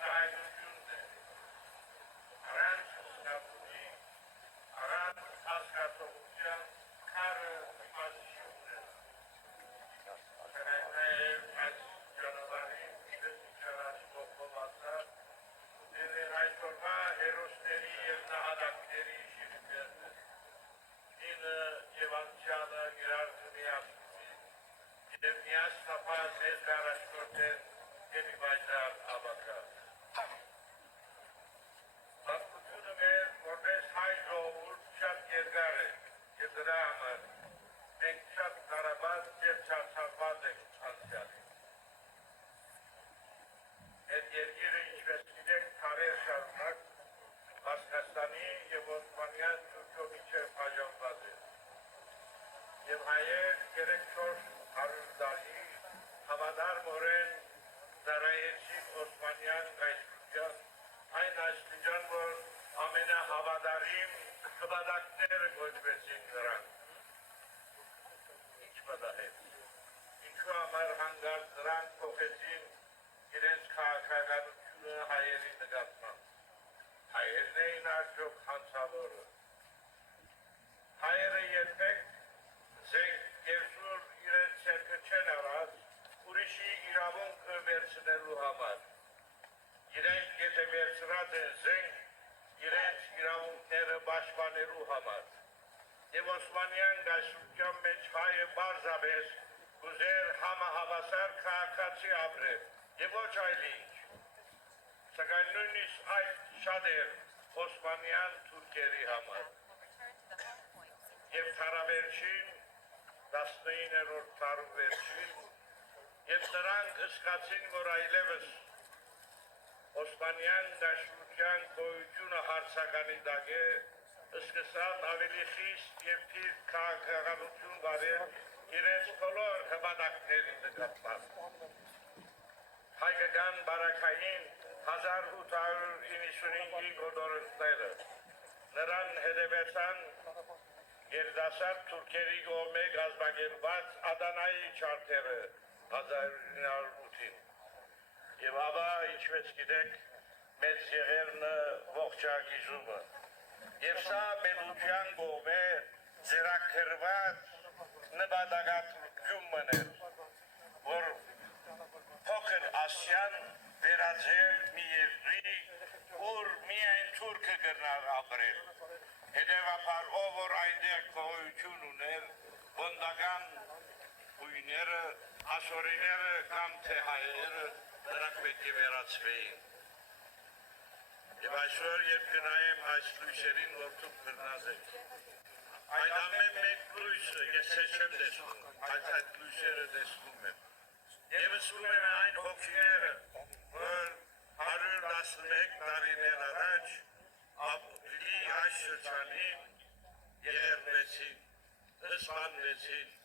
արտահայտությունն է, առանց հուսնապունի, առանց հասկացողության քարը իմաստությունն է։ Նաև այս ճանապարհին իշխանաց ողբովացած դեր այսօրվա հերոսների և նահատակների շիրիմներն է։ Ինը և անցյալը իրար միացուցին և միասնապած ներկայացրել և իբայձար հավաքած։ Բացությունը մեր որպես հայ ժողովուրդ շատ երկար է և դրա համար մենք շատ կարաբաց և չարչարված ենք անցյալին։ Այդ երկիրը ինչպես գիտեք քարեր շարունակ Վասկաստանի և Օսմանյան Թուրքիո միջև բաժանված է։ Եվ հայեր 300-400 տարի հավատարմորեն ծառայեցին Օսմանյան կայսրության, այն աստիճան, որ ամենահավատարիմ նպատակները կոչվեցին նրանք։ Ինչ պատահեց։ Ինչու համար հանկարծ նրանք փոխեցին իրենց քաղաքականությունը հայերի նկատմամբ։ Հայերն էին արդյոք հանցավորը։ Հայերը երբեք զենք և զուր իրենց ձեռքը չեն առած ուրիշի իրավունքը վերցնելու համար։ Իրենք եթե վերցրած են զենք, իրենց իրավունքները պաշտպանելու համար։ Եվ Օսմանյան կայսրության մեջ հայը պարզապես կուզեր համահավասար քաղաքացի ապրել, և ոչ այլ ինչ։ Սակայն նույնիսկ այդ շատ էր Օսմանյան թուրքերի համար։ Եվ թարավերջին, 19-րդ դարու վերջին, և նրանք զգացին, որ այլևս Օսմանյան դաշնության գոյությունը հարցականի տակ է, սկսան ավելի խիստ և թիվ քաղաքականություն վարել իրենց բոլոր նպատակների նկատմամբ։ Հայկական բարակային 1895-ի գոտորածները նրան հետևեցան երիտասարդ թուրքերի կողմէ կազմակերպված Ադանայի չարթերը 1908-ին։ Եվ ապա, ինչպես գիտեք, մեծ եղերնը ողջագիզումը։ Եվ սա պետության կողմէ ձեռագրված նպատակադրություն մներ, որ փոքր Ասիան վերածել մի երկրի, ուր միայն թուրքը կրնար ապրել։ Հետևաբար, ով որ այնտեղ գոյություն ուներ, բնդական գույները, ասորիները կամ թե հայերը, նրանք պետք է վերածվեին։ Եվ այսօր, երբ կնայեմ այս լույսերին, որ դուք կրնած եք, այդ ամեն մեկ լույսը ես չեմ տեսնում, բայց այդ լույսերը տեսնում եմ։ Եվ զգում եմ այն հոգիները, որ 111 տարիներ առաջ ապրիլի այս շրջանին եղերնվեցին, սպանվեցին։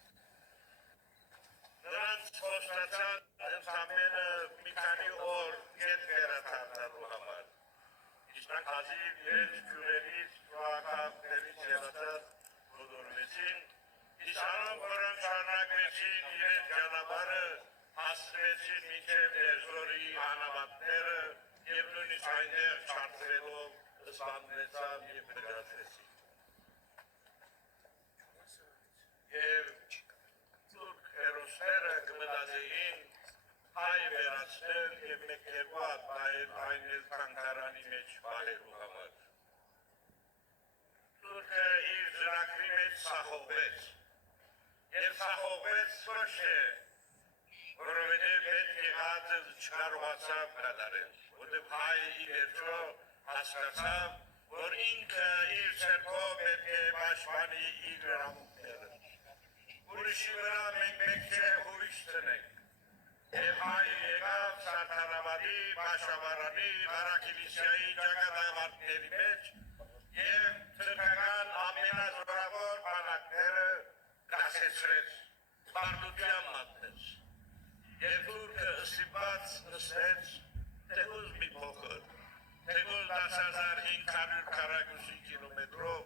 Նրանց խոստացան ընդամենը մի քանի օր ետ վերադառնալու համար։ Իսկ նրանք հազիվ իրենց գյուղերից, քաղաքներից ելացած գոտորվեցին, իսկ անոնք, որոնք շարունակվեցին իրենց ճանապարհը, հասցրեցին մինչև Էրզորի անավատները և նույնիսկ այնտեղ չարթվելով սպանվեցան և բռնացվեցին։ Եվ թուրք հերոսները կմտածեին հայ վերացնել և մեկ երկու հատ նայել այն էլ թանգարանի մեջ պահելու համար։ Թուրքը իր ծրագրի մեջ սախողվեց և սախողվեց ոչ թե որովհետև պետք եղած չկարողացավ կատարել, որտև հայը ի վերջո հասկացավ, որ ինքը իր ձեռքով պետք է պաշտպանի իր իրավունքները։ Ուրիշի վրա մենք պետք չէ հույս դնենք։ Եվ հայը եկավ Սարդարավադի, Բաշավարանի, Ղարաքիլիսյայի ճակատամարտների մեջ և թուրքական ամենազորավոր բանակները կասեցրեց, պարտության մատնեց։ Եվ թուրքը ստիպված նստեց թեկուզ մի փոքր, թեկուզ 10,500 քառակուսի կիլոմետրով,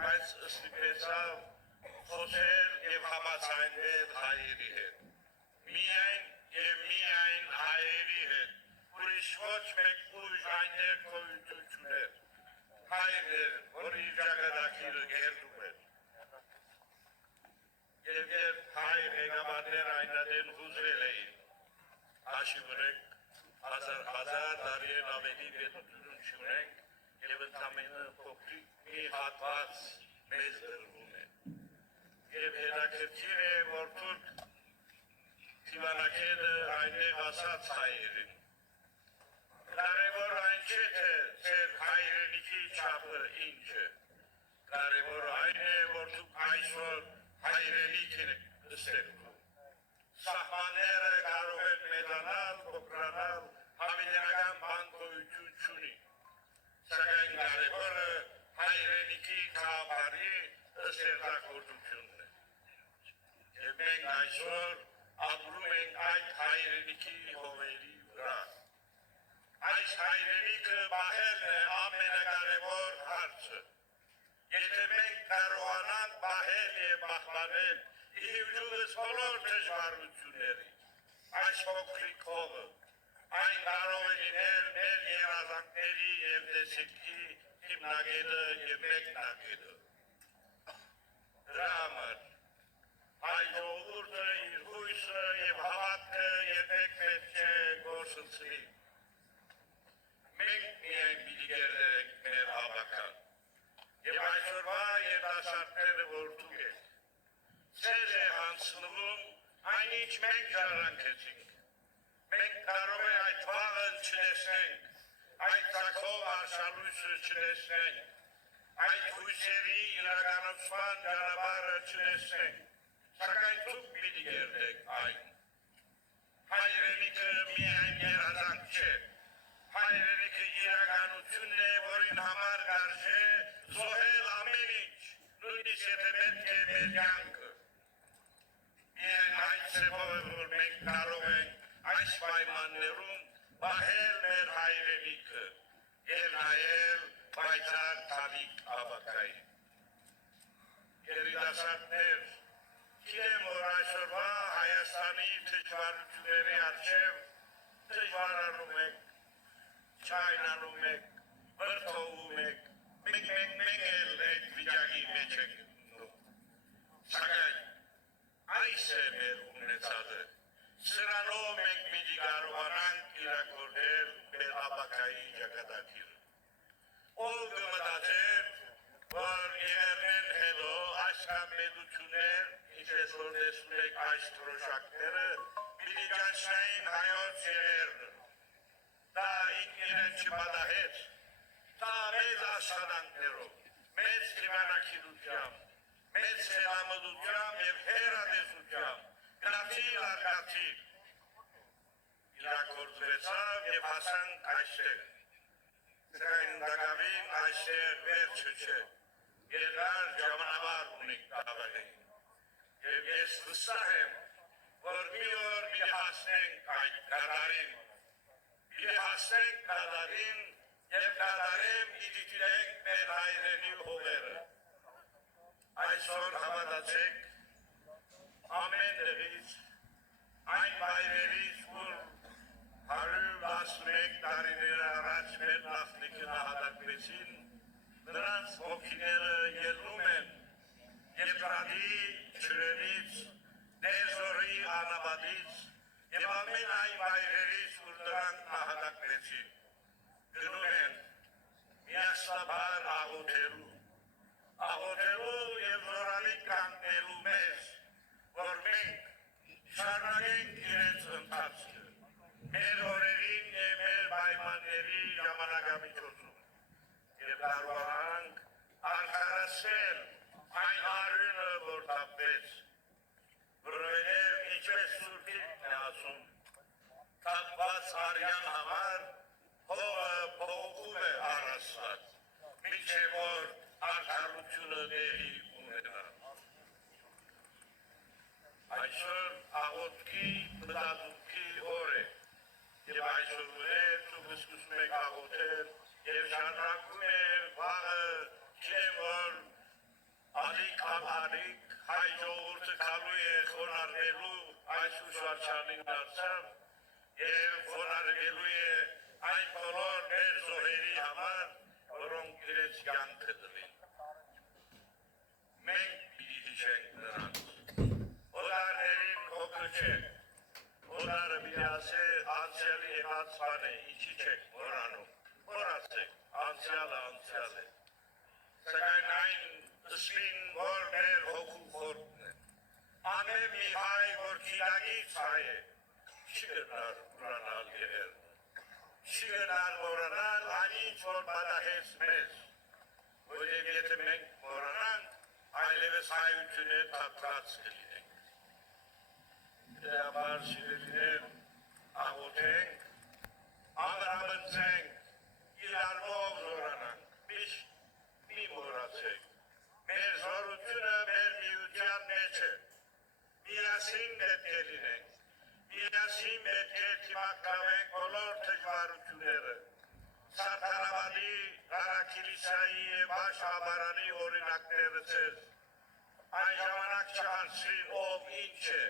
բայց ստիպեցավ խոսել և համաձայնել հայերի հետ։ Միայն և միայն հայերի հետ, ուրիշ ոչ մեկ ուժ այնտեղ գոյություն չուներ։ Հայրն էր, որ իր ճակատագիրը գերդում էր։ Եվ հայ ղեկավարներ այնտեղ հուզվել էին, հաշիվ ունենք, հազար տարին ավելի պետություն չունենք, և ընդամենը փոքրիկ մի հատված մեզ դրվում է։ Եվ հետաքրքիր է, որ թուրք Դիվանագետը այնտեղ ասաց հայերին։ Կարևոր այն չէ, թե ձեր հայրենիքի չափը ինչ է։ Կարևոր այն է, որ դուք այսօր հայրենիք եք ստեղծում։ Սահմանները կարող են մեծանալ, փոքրանալ, հավիտենական բան գոյություն չունի։ Սակայն կարևորը հայրենիքի գաղափարի ստեղծագործությունն է։ Եվ մենք այսօր ապրում ենք այդ հայրենիքի հողերի վրա։ Այս հայրենիքը պահելն է ամենակարևոր հարցը։ Եթե մենք կարողանանք պահել և պահպանել իհյուջուղս բոլոր դժվարությունների, այս փոքրիկ հողը, այն կարող է լինել մեր երազանքների և տեսիլքի հիմնագետը և մեկնագետը։ Դրա համար հայ ժողովուրդը իր հույսը և հավատքը երբեք պետք չէ գործընծի։ Մենք միայն պիտի կերտենք մեր հավատքան։ Եվ այսօրվա երիտասարդները որ դուք եք, ձեզ է հանձնվում այն ինչ մենք ժառանգեցինք։ Մենք կարող է այդ վաղը չտեսնենք, այդ ծագող արշալույսը չտեսնենք, այդ հույսերի իրականացման ճանապարհը չտեսնենք, սակայն դուք պիտի կերտեք այն։ Հայրենիքը միայն երազանք չէ, հայրենիքը իրականությունն է, որին համար կարժե զոհել ամեն ինչ, նույնիսկ եթե պետք է մեր կյանքը։ Միայն այդ ձևով է, որ մենք կարող ենք այս պայմաններում պահել մեր հայրենիքը և նայել պայծառ թավիկ ապագային։ Երիտասարդներ, գիտեմ, որ այսօրվա Հայաստանի դժվարությունների առջև դժվարանում եք, չայնանում եք, վրդովում եք, մենք էլ այդ վիճակի մեջ ենք մտնում։ Սակայն այս է մեր ունեցածը, սրանով մենք պիտի կարողանանք իրագործել մեր ապագայի ճակատագիրը։ Ով կմտածեր, որ եղերնեն հետո այսքան պետություններ, ինչպես որ տեսնում եք այս դրոշակները, պիտի ճանչնային հայոց եղերնը։ Դա իրեն չպատահեց, դա մեծ աշխատանքներով, մեծ դիվանագիտությամբ, մեծ խելամտությամբ և հեռատեսությամբ, գնացիր առ գնացիր, իրագործվեցավ և հասանք այստեղ։ Սակայն ընդհակավին այստեղ վերջը չէ, երկար ժամանակ ունենք դավերին։ Եվ ես վստահ եմ, որ մի օր պիտի հասնենք այդ կատարին, պիտի հասնենք կատարին և կատարեմ իդիտենք մեր հայրենի հողերը։ Այսօր հավատացեք, ամեն տեղից, այն վայրերից, որ 111 տարիներ առաջ մեր նախնիքը նահատակվեցին, նրանց հոգիները ելնում են Երկրատի ջրերից, Ներզորի անապատից և ամեն այն վայրերից, որ նրանք նահատակվեցին, գնում են միասնաբար աղոթելու և զորալի կանգնելու մեզ, որ մենք շարունակենք իրենց ընթացքը, մեր օրերին և մեր պայմանների ժամանակամիջոցում և կարողանանք արդարացնել այն արյունը, որ թափվեց, որովհետև ինչպես Սուրբն է ասում, թափված արյան համար հողը փոխում է առաստված, մինչև որ արդարությունը տեղի ունենա։ Այսօր աղոթքի, մտածումքի օր է, և այսօր դուք սկսում եք աղոթել, և շարունակում է վաղը, գիտեմ, որ ալիք հայ ժողովուրդը գալու է խոնարհվելու այս հուշարձանին դարձավ, և խոնարհվելու է բոլոր մեր զոհերի համար, որոնք իրենց կյանքը տվին։ Մենք պիտի հիշենք նրանց։ Օդարներին հոգը չէ։ Օդարը պիտի ասե անցյալի եղած բան է, ինչի չեք մոռանում։ Մոռացեք, անցյալը անցյալ է։ Սակայն այն ըսին, որ մեր հոգու խորտն է։ Ամեն մի հայ, որ գիտակից հայ է, չի գնար ուրանալ գերել։ Չի գնար մոռանալ այն ինչ, որ պատահեց մեզ, որև եթե մենք մոռանանք, այլևս հայությունը թափված կլինենք։ Դրաբար սիրելիներ, աղոթենք, ամրապնդենք, իրարվով զորանանք, միշտ մի մոռացեք։ Մեր զորությունը մեր միության մեջ է, միասին պետք է լինենք, միասին պետք է թիմակրավենք բոլոր դժվարությունները, Սարդարավանի, Ղարաքիլիսայի և Աշխաբարանի օրինակները ձեզ, այն ժամանակ չանցրին ով ինչ է,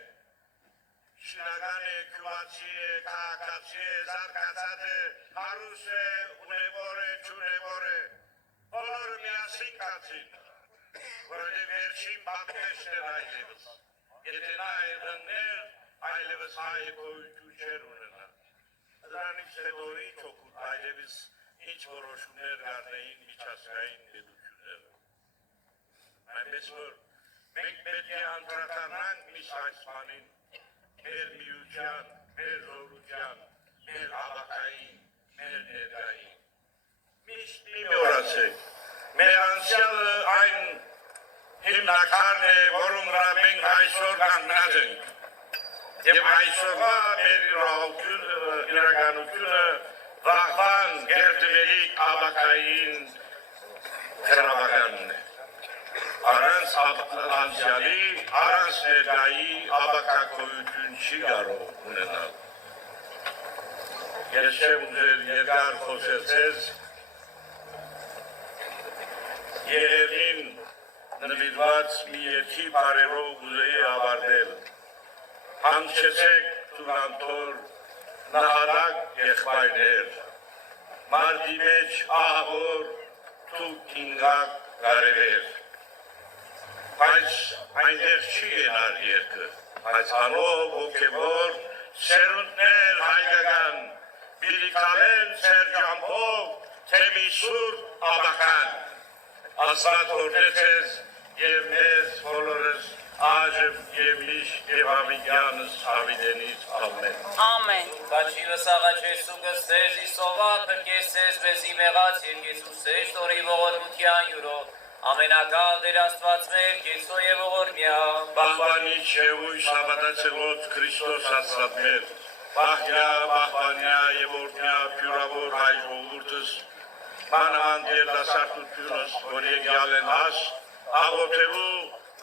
շինական է, քյուացի է, քաղաքացի է, զարգացած է, հարուստ է, ունևոր է, չունևոր է, բոլորը միասին կացին, որովհետև վերջին բապտեշն էր այլևս, եթե նա եղներ, այլևս հայը գոյություն չեր ունենա, դրանից հետո ինչ օգուտ այլևս ինչ որոշումներ գարնեին միջազգային պետությունները, այնպես որ մենք պետք է անդրադառնանք միշտ այս բանին, մեր միության, մեր զորության, մեր հավաքային, մեր ներկային։ Միշտ մի մոռացեք, մեր անցյալը այն հիմնակարն է, որում վրա մենք այսօր կանգնած ենք, և այսօրվա մեր իրականությունը վաղվան գերդվերիկ հավաքային հրավականն է։ Առանց անցյալի, առանց ներկայի հավաքակոյություն չի կարող ունենալ։ Ես չեմ ուզել երկար խոսել ձեզ, Երևին նվիրված մի երկի բարերով ուզեի ավարտել։ Հանգչեցեք թուրանթոր նահատակ եղբայրներ, մարդի մեջ ահավոր թուք կինգակ կարևեր, բայց այնտեղ չի ենար երկը, բայց անով ոգևոր սերունդներ հայկական, բիլիկալեն սերջամփով, թե մի սուր ավական, Աստված օրդեցես և մեզ բոլորս այժմ և միշտ և հավիտյանս հավիտենից ամեն։ Ամեն։ Կաչիվս աղաչես ու գստես, իսովա պրկեսես, բեսի մեղաց և գեցուսես, տորի ողորմության յուրով, ամենակալ դեր աստված մեր, գեցո և ողորմյա։ Բահվանի չևույն շաբադացելոց Քրիստոս աստված մեր, բահվանյա և որդմյա պյուրավոր հայ ժողովուրդս, մանավանդ երդասարտությունս, որ եկյալ են աս, աղոթելու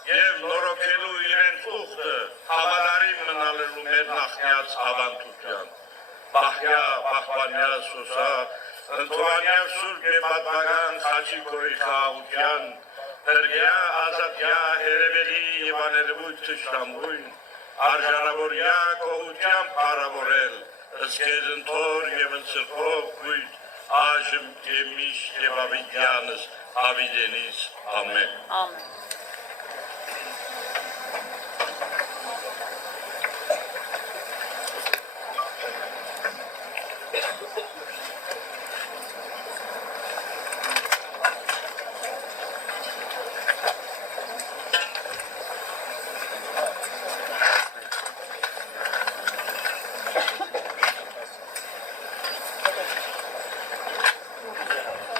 և նորոգելու իրեն ուխտը, հավատարիմ մնալելու մեր նախնյաց ավանդության։ Բահյա, բահվանյա, սոսա, ընթովանյա սուրբ և պատվական խաչիկորի խաղաղության, հրգյա, ազատյա, հերևելի և աներևույթ թշնամույն, արժանավորյա կողության պարավորել, ըսկեզ ընթոր և ընցրխով կույտ, այժմ և միշտ և հավիտյանս հավիտենից ամեն։ Ամեն։